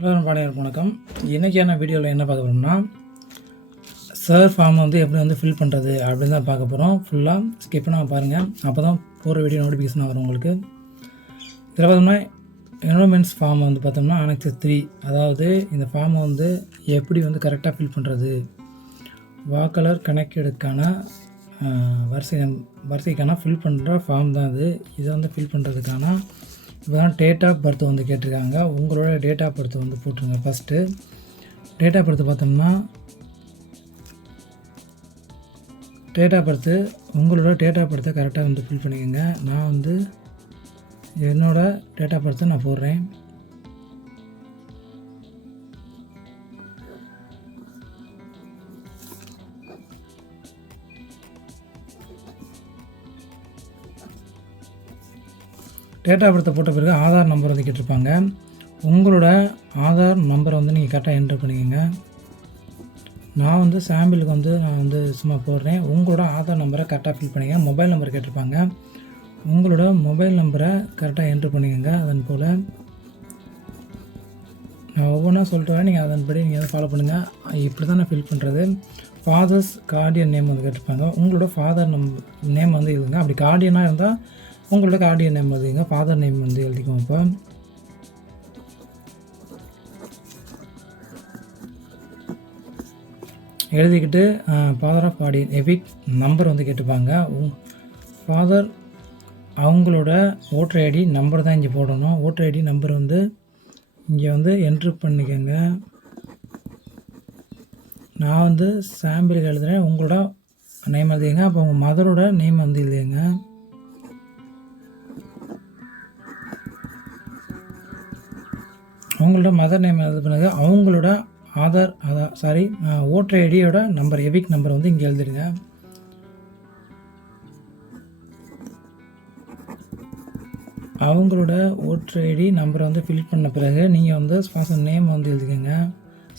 Hello வணக்கம். இன்றைக்கான வீடியோவில் என்ன பார்க்க போகிறோம்னா, சர்ச் ஃபார்ம் எப்படி ஃபில் பண்ணுறது அப்படின்னு தான் பார்க்க போகிறோம். ஃபுல்லாக ஸ்கிப் பண்ணாமல் பாருங்கள். அப்போ தான் போகிற வீடியோ நோட்டிஃபிகேஷன் வரும் உங்களுக்கு. இதில் பார்த்தோம்னா என்ரோல்மெண்ட்ஸ் ஃபார்ம் பார்த்தோம்னா அனெக்ஸ் 3, அதாவது இந்த ஃபார்மை எப்படி கரெக்டாக ஃபில் பண்ணுறது, வாக்காளர் கணக்கெடுக்கான வரிசைக்கான ஃபில் பண்ணுற ஃபார்ம் தான் இது. இதை ஃபில் பண்ணுறதுக்கான இப்போதான் டேட் ஆஃப் பர்த் கேட்டிருக்காங்க. உங்களோட டேட் ஆஃப் பர்த் போட்டுருங்க. ஃபஸ்ட்டு டேட் ஆஃப் பர்த் பார்த்தோம்னா, உங்களோட டேட் ஆஃப் பர்த்தை கரெக்டாக ஃபில் பண்ணிக்கோங்க. நான் என்னோடய டேட் ஆஃப் பர்த்தை நான் போடுறேன். டேட் ஆஃப் பர்த்தை போட்ட பிறகு ஆதார் நம்பர் கேட்டிருப்பாங்க. உங்களோட ஆதார் நம்பரை நீங்கள் கரெக்டாக என்ட்ரு பண்ணிக்கோங்க. நான் சாம்பிளுக்கு நான் சும்மா போடுறேன். உங்களோட ஆதார் நம்பரை கரெக்டாக ஃபில் பண்ணிக்கங்க. மொபைல் நம்பர் கேட்டிருப்பாங்க. உங்களோட மொபைல் நம்பரை கரெக்டாக என்ட்ரு பண்ணிக்கோங்க. அதன் போல் நான் ஒவ்வொன்றா சொல்லிட்டு வரேன், நீங்கள் அதன்படி நீங்கள் ஃபாலோ பண்ணுங்கள். இப்படி தான் நான் ஃபில் பண்ணுறது. ஃபாதர்ஸ் கார்டியன் நேம் கேட்டிருப்பாங்க. உங்களோட ஃபாதர் நேம் எழுதுங்க. அப்படி கார்டியனாக இருந்தால் உங்களோட கார்டியன் நேம் எழுதிங்க. ஃபாதர் நேம் எழுதிக்கோங்க. இப்போ எழுதிக்கிட்டு father of guardian epic number கேட்டுப்பாங்க. ஃபாதர் அவங்களோட ஓட்டர் ஐடி நம்பர் தான் இங்கே போடணும். ஓட்டர் ஐடி நம்பர் இங்கே என்ட்ரு பண்ணிக்கோங்க. நான் சாம்பிளுக்கு எழுதுகிறேன். உங்களோட நேம் எழுதிங்க. அப்போ உங்கள் மதரோட நேம் எழுதிங்க. அவங்களோட மதர் நேம் எழுத பிறகு அவங்களோட ஓட்டர் ஐடியோட நம்பர் எபிக் நம்பர் இங்கே எழுதிடுங்க. அவங்களோட ஓட்டர் ஐடி நம்பரை ஃபில் பண்ண பிறகு நீங்கள் ஸ்பான்சர் நேம் எழுதிக்கோங்க.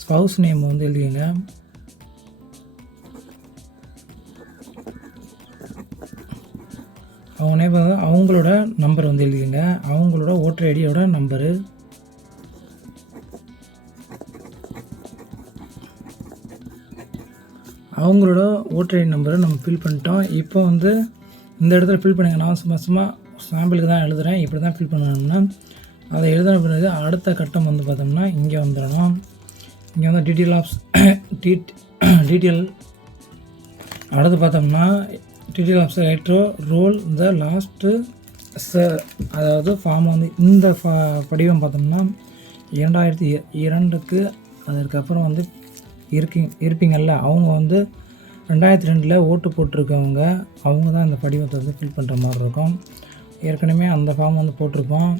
ஸ்பவுஸ் நேம் எழுதிக்கோங்க. அவங்க நேம் அவங்களோட நம்பர் எழுதிக்கோங்க. அவங்களோட ஓட்டர் ஐடியோட நம்பரு, அவங்களோட ஓட்டர் ஐடி நம்பரை நம்ம ஃபில் பண்ணிட்டோம். இப்போ இந்த இடத்துல ஃபில் பண்ணுங்க. நான் சும்மா சாம்பிளுக்கு தான் எழுதுகிறேன். இப்படி தான் ஃபில் பண்ணணும்னா அதை எழுதின பிறகு அடுத்த கட்டம் பார்த்தோம்னா இங்கே வந்துடணும். இங்கே டீட்டெயில் அடுத்து பார்த்தோம்னா detail of electoral roll the last அதாவது ஃபார்ம் இந்த படிவம் பார்த்தோம்னா 2002க்கு அதற்கப்புறம் இருப்பீங்கள்ல, அவங்க 2002 ஓட்டு போட்டிருக்கவங்க, அவங்க தான் இந்த படிவத்தை ஃபில் பண்ணுற மாதிரி இருக்கும். ஏற்கனவே அந்த ஃபார்ம் போட்டிருப்போம்.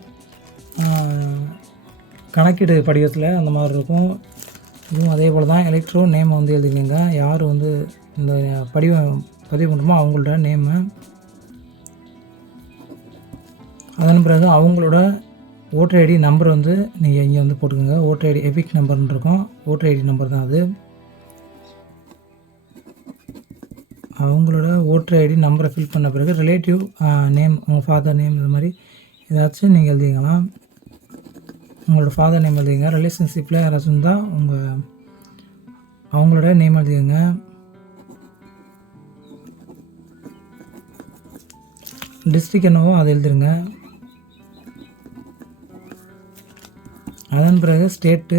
கணக்கீடு படிவத்தில் அந்த மாதிரி இருக்கும். இதுவும் அதே போல் தான். எலக்ட்ரோ நேம் எழுதிக்கங்க. யார் இந்த பதிவு பண்ணுறோமோ அவங்களோட நேமு. அதன் பிறகு அவங்களோட ஓட்டர் ஐடி நம்பர் நீங்கள் இங்கே போட்டுக்கோங்க. ஓட்டர் ஐடி எபிக் நம்பர்னு இருக்கும். ஓட்டர் ஐடி நம்பர் தான் அது. அவங்களோட ஓட்டர் ஐடி நம்பரை ஃபில் பண்ண பிறகு ரிலேட்டிவ் நேம், உங்கள் ஃபாதர் நேம், இது மாதிரி ஏதாச்சும் நீங்கள் எழுதிக்கலாம். உங்களோட ஃபாதர் நேம் எழுதிங்க. ரிலேஷன்ஷிப்பில் யாராச்சும் இருந்தால் அவங்களோட நேம் எழுதிங்க. டிஸ்ட்ரிக்ட் என்னவோ அதை எழுதிருங்க. அதன் பிறகு ஸ்டேட்டு,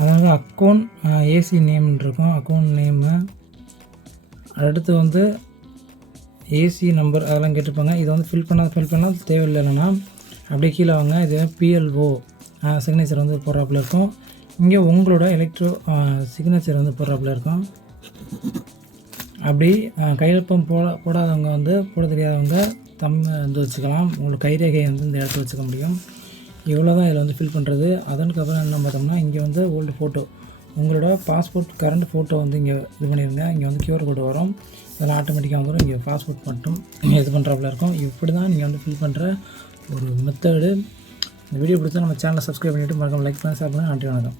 அதாவது அக்கௌண்ட் ஏசி நேம்னு இருக்கும். Account name. அடுத்து ஏசி நம்பர் அதெல்லாம் கேட்டிருப்பாங்க. இதை ஃபில் பண்ணால் தேவையில்லை. இல்லைன்னா அப்படியே கீழே வாங்க. இது PLO சிக்னேச்சர் போடுறாப்புல இருக்கும். இங்கே உங்களோட எலக்ட்ரோ சிக்னேச்சர் போடுறாப்புல இருக்கும். அப்படி கையொப்பம் போடாதவங்க போட தெரியாதவங்க வச்சுக்கலாம். உங்களுக்கு கைரேகை இந்த இடத்துல வச்சுக்க முடியும். இவ்வளோ தான் இதில் ஃபில் பண்ணுறது. அதற்கப்புறம் என்ன பார்த்தோம்னா இங்கே ஓல்டு ஃபோட்டோ, உங்களோட பாஸ்போர்ட் கரண்ட் ஃபோட்டோ இங்கே இது பண்ணிடுங்க. இங்கே QR கோடு வரும். இதெல்லாம் ஆட்டோமேட்டிக்காக வந்துடும். இங்கே பாஸ்போர்ட் மட்டும் இது பண்ணுறாப்புல இருக்கும். இப்படி தான் நீங்கள் ஃபில் பண்ணுற ஒரு மெத்தடு. இந்த வீடியோ பிடிச்சா நம்ம சேனலை சப்ஸ்கிரைப் பண்ணிவிட்டு மறக்காம லைக் பண்ணி ஷேர் பண்ணுங்கள். நன்றி, வணக்கம்.